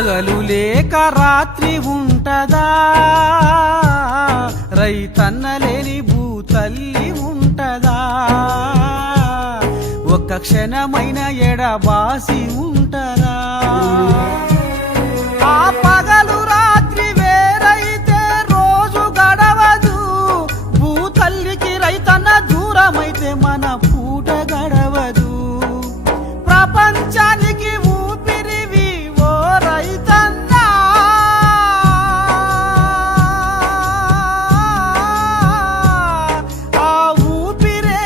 పగలు లేక రాత్రి ఉంటదా, రైతన్న లేని భూతల్లి ఉంటదా, ఒక్క క్షణమైన ఎడబాసి ఉంటదా. ఆ పగలు రాత్రి వేరైతే రోజు గడవదు, భూతల్లికి రైతన్న దూరమైతే మన పూట గడవదు. ప్రపంచానికి ఊపిరివి ఓ రైతన్నా, ఆ ఊపిరే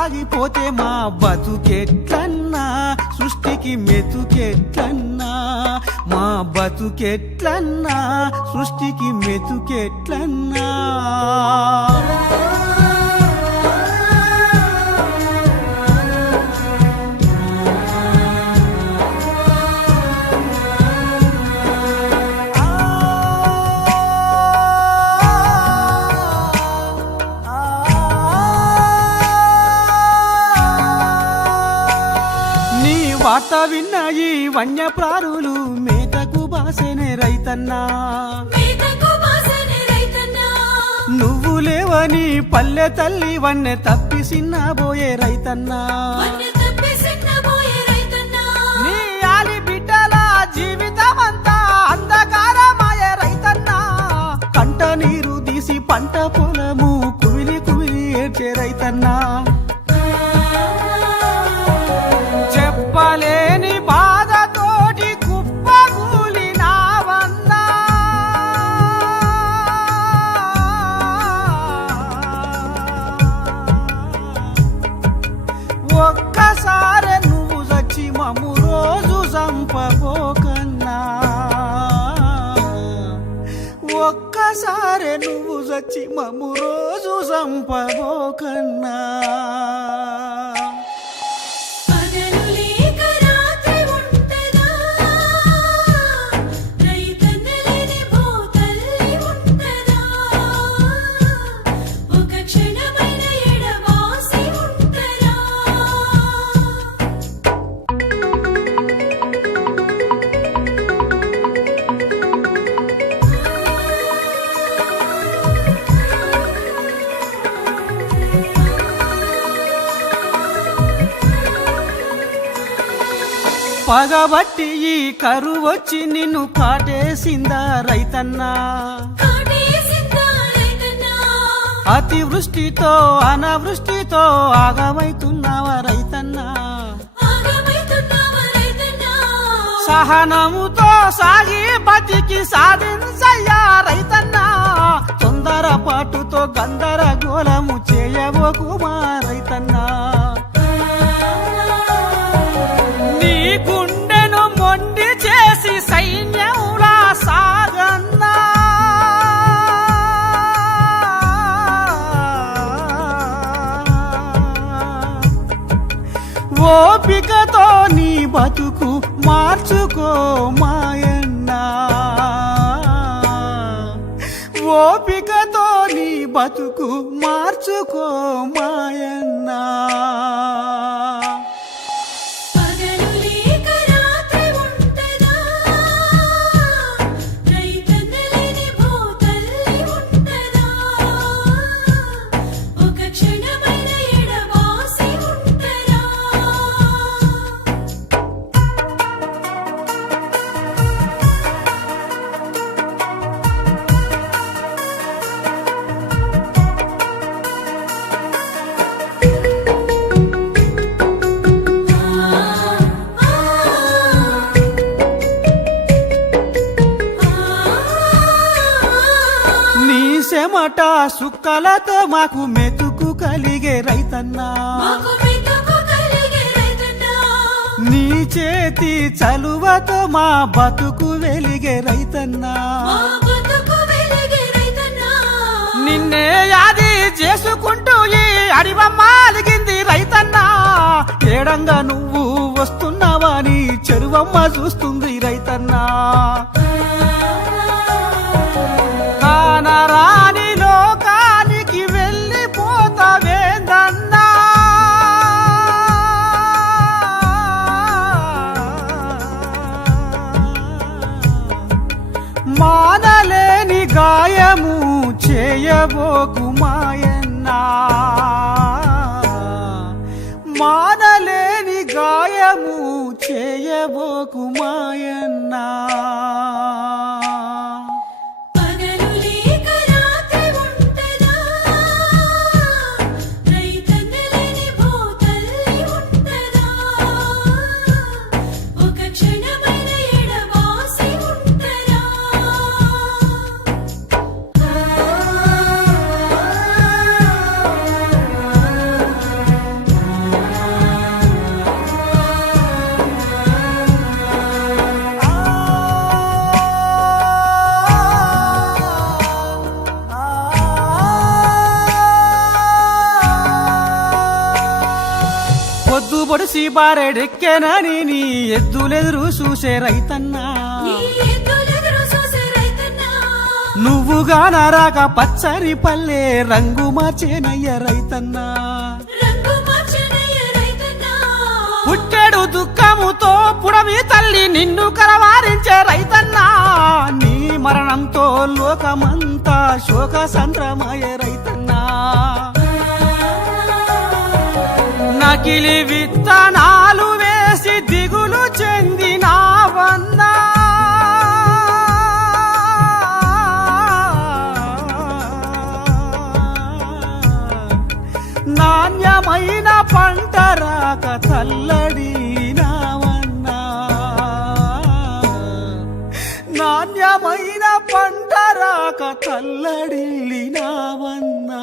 ఆగిపోతే మా బతుకెట్లన్నా, సృష్టికి మెతుకెట్లన్నా, మా బతుకెట్లన్నా, సృష్టికి మెతుకెట్లన్నా. వార్త విన్న ఈ వన్యప్రాణులు మేతకు బాసెనే రైతన్నా, నువ్వు లేవని పల్లె తల్లి వన్నె తప్పిసిన్నబోయే రైతన్నా. నీ ఆలి బిడ్డల జీవితమంతా అంధకారమాయే రైతన్నా, కంట నీరు తీసి పంట పొలము కుమిలి కుమిలి ఏడ్చే రైతన్నా. చెప్పలేని బాధతోటి కుప్పగూలినావన్నా, ఒక్కసారి నువ్వు చచ్చి మమ్ము రోజు చంపబోకన్నా, ఒక్కసారి నువ్వు చచ్చి మమ్ము రోజు చంపబోకన్నా. పగబట్టి ఈ కరువొచ్చి నిన్ను కాటేసిందా రైతన్నా, అతివృష్టితో అనావృష్టితో ఆగమైతున్నావా రైతన్నా. సహనముతో సాగి బతికి సాధించయ్యా రైతన్నా, తొందరపాటుతో గందరగోళము చేయబోకుమా రైతన్నా. నీ గుండెను మొండి చేసి సైన్యంలా సాగన్నా, ఓపికతో నీ బతుకు మార్చుకో మాయన్నా, ఓపికతో నీ బతుకు మార్చుకో మాయన్నా. చెమట సుక్కలతో మాకు మెతుకు కలిగే రైతన్నా, నీ చేతి చలువతో మా బతుకు వెలిగే రైతన్నా. నిన్నే యాది చేసుకుంటూ ఈ అడివమ్మ అలిగింది రైతన్నా, ఏడంగా నువ్వు వస్తున్నావని చెరువమ్మ చూస్తుంది రైతన్నా. కానరాని లోకానికి వెళ్ళిపోతావేందన్నా, చేయబోకు మాయన్నా, మానలేని గాయము చేయబోకు మాయన్నా. పొద్దు పొడిసి బారెడెక్కెనని నీ ఎద్దులెదురు చూసే రైతన్నా, నువ్వుగా నరాక పచ్చని పల్లె రంగు మార్చేనయ్య రైతన్నా. పుట్టెడు దుఃఖముతో పుడమి తల్లి నిన్ను కరవారించే రైతన్నా, నీ మరణంతో లోకమంతా శోక సంద్రమయ రైతన్నా. నకిలి విత్తనాలు వేసి దిగులు చెందినావన్నా, నాణ్యమైన పంట రాక తల్లడినావన్నా, నాణ్యమైన పంట రాక తల్లడిల్లినావన్నా.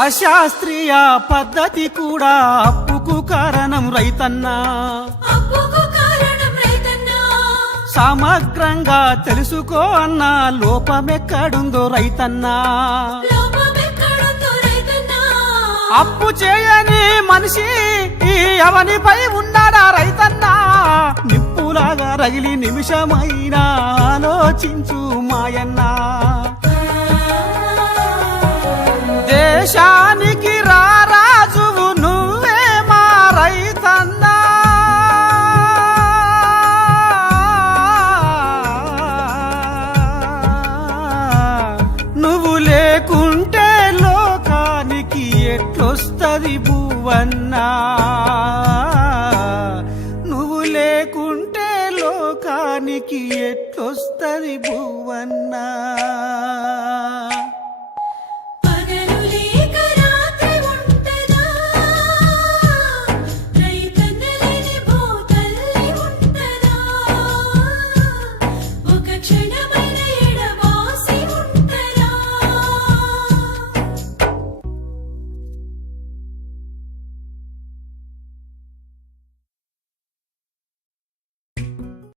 అశాస్త్రీయ పద్ధతి కూడా అప్పుకు కారణం రైతన్నా, సమగ్రంగా తెలుసుకో అన్నా లోపమెక్కడుందో రైతన్నా. అప్పు చేయని మనిషి ఎవనిపై ఉన్నాడా రైతన్నా, నిప్పులాగా రగిలి నిమిషమైనా ఆలోచించు మాయన్నా. దేశానికి రారాజువు నువ్వే మా రైతన్నా, నువ్వు లేకుంటే లోకానికి ఎట్లొస్తది భువన్నా, నువ్వు లేకుంటే లోకానికి ఎట్లొస్తది భువన్నా.